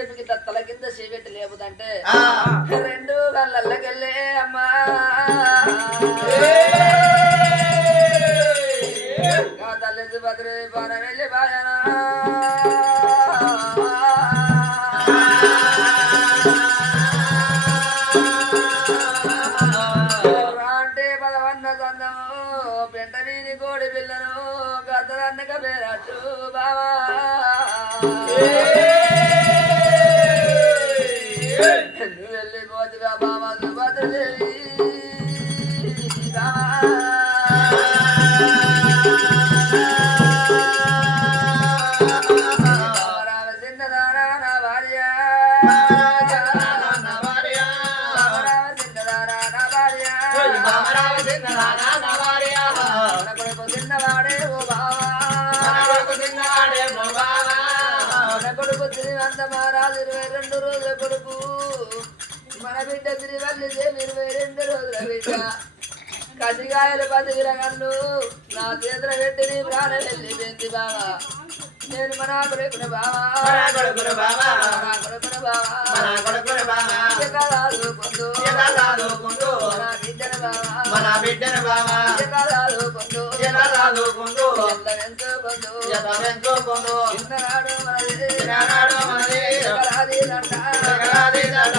చెప్పి ఇట్లా తల కింద చేపెట్టి లేపుదంటే రెండు కళ్ళకెళ్ళే అమ్మా. నా తల్లి బదులు బాణం బిడ్డ దేవి ఇరవై రెండు రోజుల బిడ్డ? కసిగాయలు పది విరగన్ను నా చేతుల పెట్టి నీ ప్రాణం వెళ్ళిపోయింది బావా. నేను మన కొడుకుని బావా. మన కొడుకుని బావా. కొందు మన బిడ్డను బావా. మన బిడ్డను బావా. ఎలాదు కొందు ఎంతో కొందు ఎంతో కొందు నాడు మనది. ఎకరాది దండ.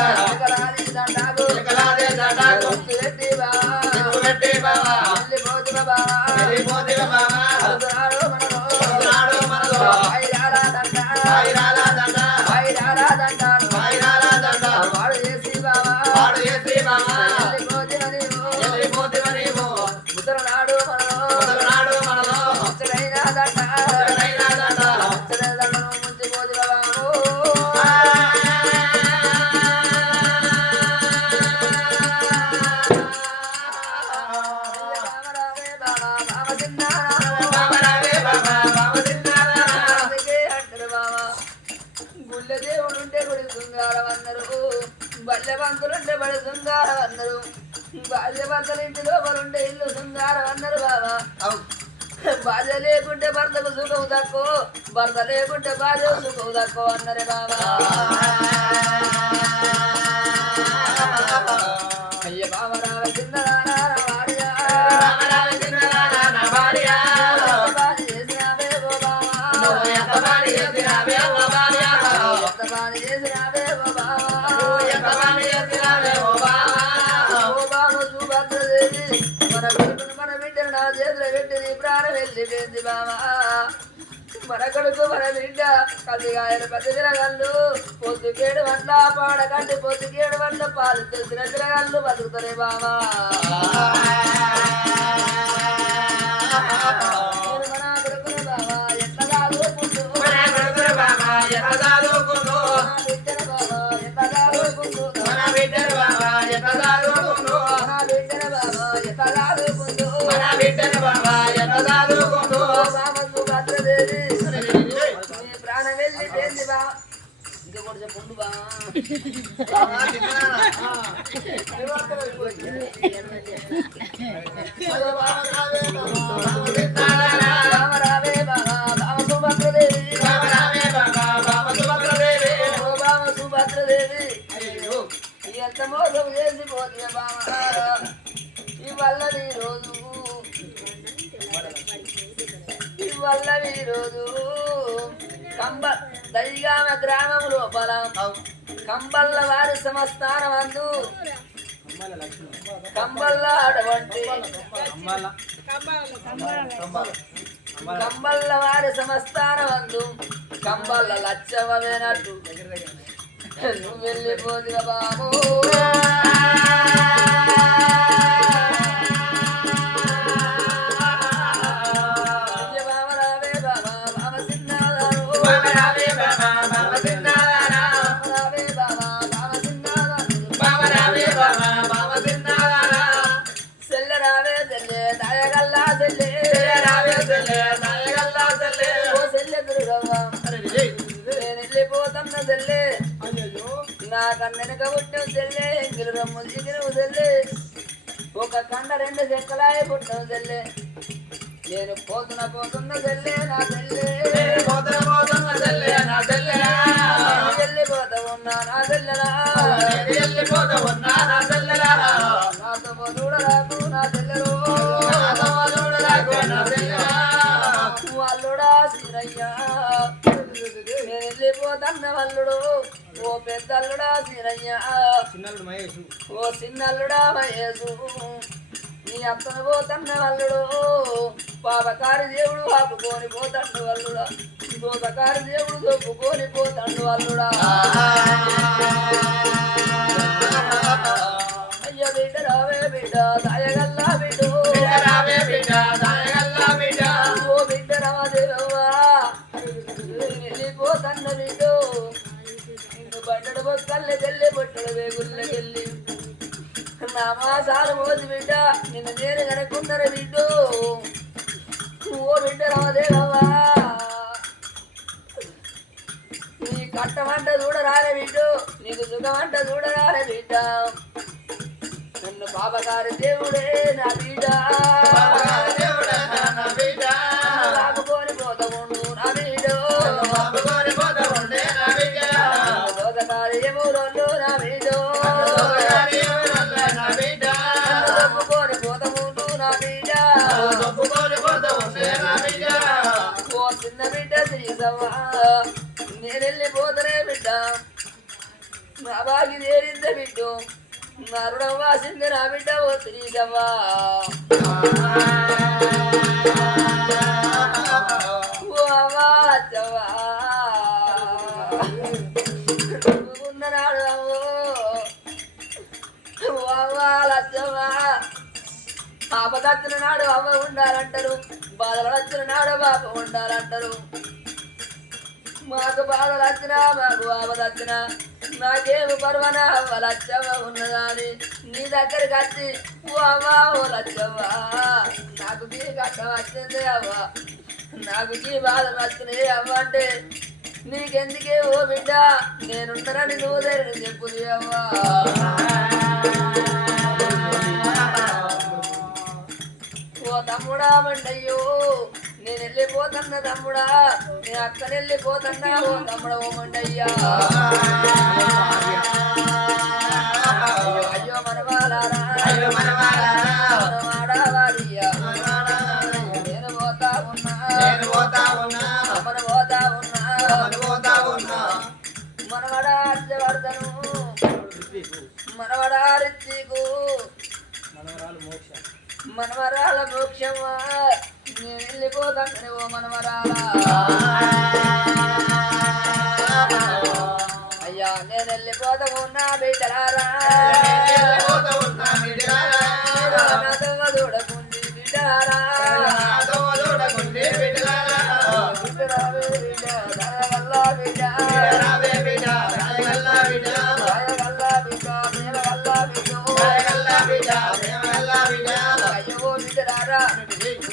అన్నారు బాల్య భర్తలు ఇంటి లోపల ఉంటే ఇల్లు శృంగారం అన్నారు బావా. భార్య లేకుంటే భర్తకు సుఖం తక్కువ భర్త లేకుంటే భార్య సుఖం తక్కువ అన్నరే బావా. అయ్య బావ రావ చిన్నదానా ప్రాణం బావా మన కొడుకు మన బిడ్డ కల్లిగాయల పది పిలగళ్ళు పొద్దుకేడు వంట పాడకండి పొద్దుకేడు వంట పాలు తెలిసిన పిలగళ్ళు బతుకుతారే బావా మన కొడుకుని బావా ఎట్లా కాదు పుట్టు మన కొడుకురు బావా ఎట్లా కాదు ఎంత మోసం చేసి పోతే బామ ఇవల్ల ఈ రోజు ఇవల్ల ఈ రోజు కంబ దైగామ గ్రామం లోపల కంబల్ల వారి సంస్థానం కంబల్ల అటువంటి కంబల్ల వారి సంస్థానం కంబల్ల లచ్చవమేనట్టు. నువ్వు వెళ్ళిపోదిగా బాబు. నా కన్నెనక పుట్టిన సెల్లె, ఎంగిలి రమ్ము దిగిన సెల్లె. ఒక కండ రెండు చెక్కలాయ పుట్టిన సెల్లె నేను పోతున్న పోతున్న తెల్లే నా తెల్లే పోతన పోతున్న తెల్లే నా తెల్లే నేను వెళ్ళిపోతా ఉన్నా నా తెల్లరా నేను వెళ్ళిపోతా ఉన్నా నా తెల్లరా నేను వెళ్ళిపోతన్న వల్లుడు ఓ పెద్దల్లుడా సీరయ్యా ఓ చిన్నల్లుడా మహేసు నీ అత్తను పోతన్న వల్లుడు పాపకారి దేవుడు ఆపుకొని పోతండు వల్లుడా దోపకారి దేవుడు దొప్పుకొని పోతండు వల్లుడా అయ్య బిడ్డ రావే బిడ్డ దాయగల్లా నిన్ను బట్టడు బొక్కల్లే తెల్లి బొట్టడు వేగుల్లకెళ్ళి నా మాసాలు మోసి బిడ్డ నిన్ను నేను కనుక్కున్నర బిడ్డు. ఓ బిడ్డ రామదేవవ్వా నీ కట్టమంట చూడరాలే బిడ్డు నీకు సుఖమంట చూడరాలే బిడ్డ. నన్ను బాబగారి దేవుడే నా బిడ్డ. దోదకారి ఎమురొల్లు నా బిడ్డ తప్పుకొని పోత నా బిడ్డ ఓ చిన్న బిడ్డ బిడ్డ నా బాగి బిడ్డు నా రుణం వాసింది నా బిడ్డ ఓ శ్రీసవ్వా ఆపదచ్చిన నాడు అవ్వ ఉండాలంటారు. బాధలు వచ్చిన నాడు బాప ఉండాలంటారు. మాకు బాధలు వచ్చినా మాకు ఆపద వచ్చినా నాకేమి పర్వన అవ్వ లచ్చవ్వ ఉన్నదాని నీ దగ్గరికి వచ్చి ఓ అవ్వ ఓ లచ్చవ్వ నాకు మీ కష్టం వచ్చింది అవ్వ నాకు ఈ బాధలు వచ్చినాయి అవ్వ అంటే నీకెందుకే ఓ బిడ్డ? నేనుంటానని నువ్వు దగ్గర చెప్పుది అవ్వా. తమ్ముడా మండయ్యో నేను వెళ్ళిపోతున్నా తమ్ముడా నీ అక్కని వెళ్ళిపోతున్నా. ఓ తమ్ముడా ఓ మండయ్యా. అయ్యో మనవాలారా అయ్యో మనవాలారా. మనవాడావాలియ్యా. నేను పోతా ఉన్నా. నేను పోతా ఉన్నా. మన పోతా ఉన్నా. నేను పోతా ఉన్నా. మనవడా అర్జవర్ధను మనవడా రిత్తికు మనవరాల మోక్షమా? నేను వెళ్ళిపోతాను ఓ మనవరాల. అయ్యా నేను వెళ్ళిపోతా ఉన్నా బిడ్డలారా? చూడకుండి బిడ్డలారా? బిడ్డలారా. బిడ్డ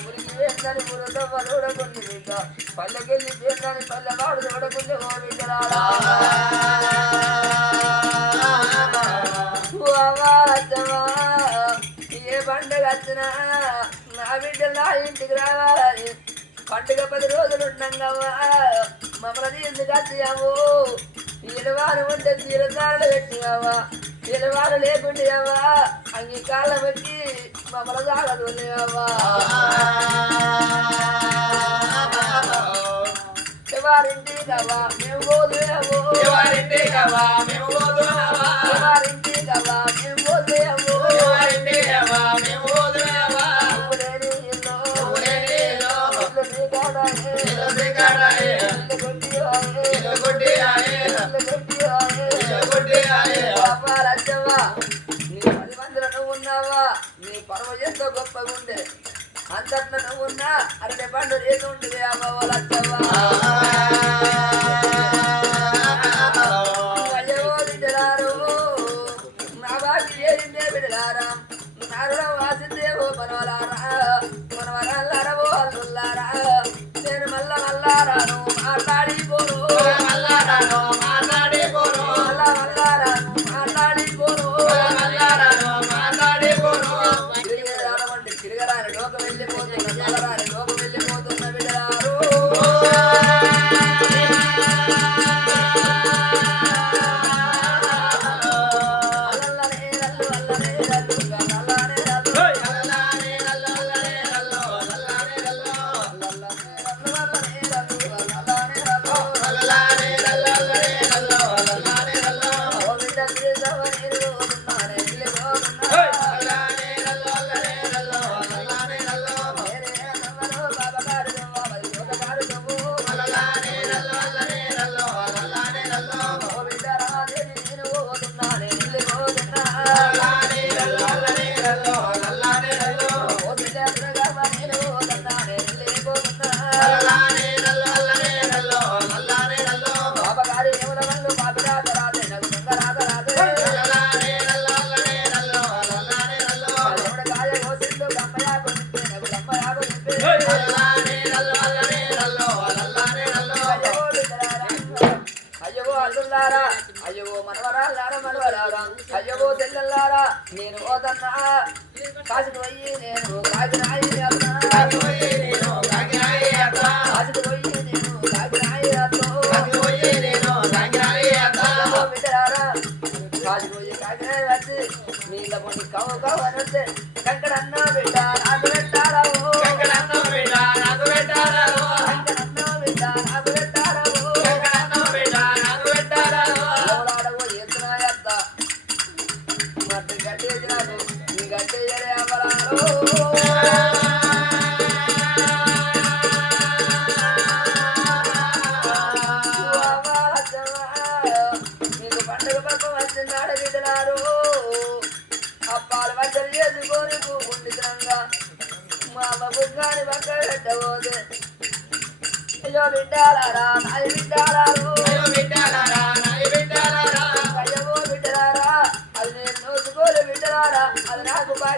ఊరికి వేస్తాను ఊరతో వరూడకుంది బిడ్డ పల్లెకెళ్ళి చేస్తాను పల్లెవాడు చూడకుంది ఓ ఏ పండుగ వచ్చినా నా ఇంటికి రావాలి పండుగ పది రోజులు ఉన్నావా మమ్మల్ని ఎందుకు వచ్చావు ఇలవారు ఉంటే తీరదారులు పెట్టినావా ఇలవారు లేకుండావా అంగీకాలం పెట్టి మమ్మల జాగదు ఎవరింటి కవా మేము పోలేవు ఎవరింటి కవా గొప్పగా ఉండే అంతట్లో నువ్వు ఉన్నా అరటి పండు రేటు ఉంటుంది అమ్మ వాళ్ళ మనవరాలారా అయ్యో మనవరాలారా మనవరారా అయ్యో తెల్లల్లారా నేను ఓదన్నా. కాసిన పోయి నేను కాసిన నేను నేను కాసిన పోయి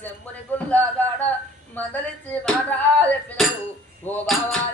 శంభుని గుల్లాగాడ మదలిచ్చి మాట చెప్పినావు ఓ బావా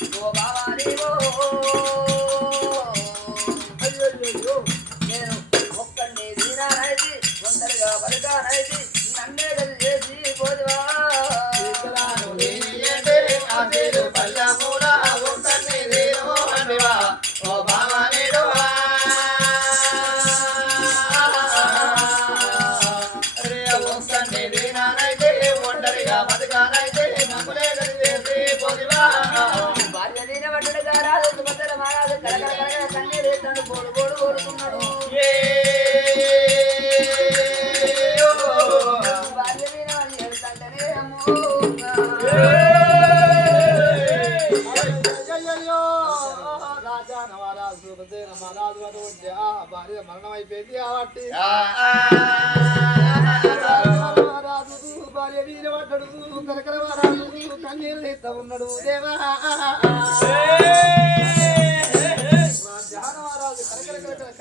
భార్య మరణం అయిపోయింది కాబట్టి భార్య వీర పడ్డాడు కరకర వారాడు కన్నీళ్ళు ఉన్నాడు దేవా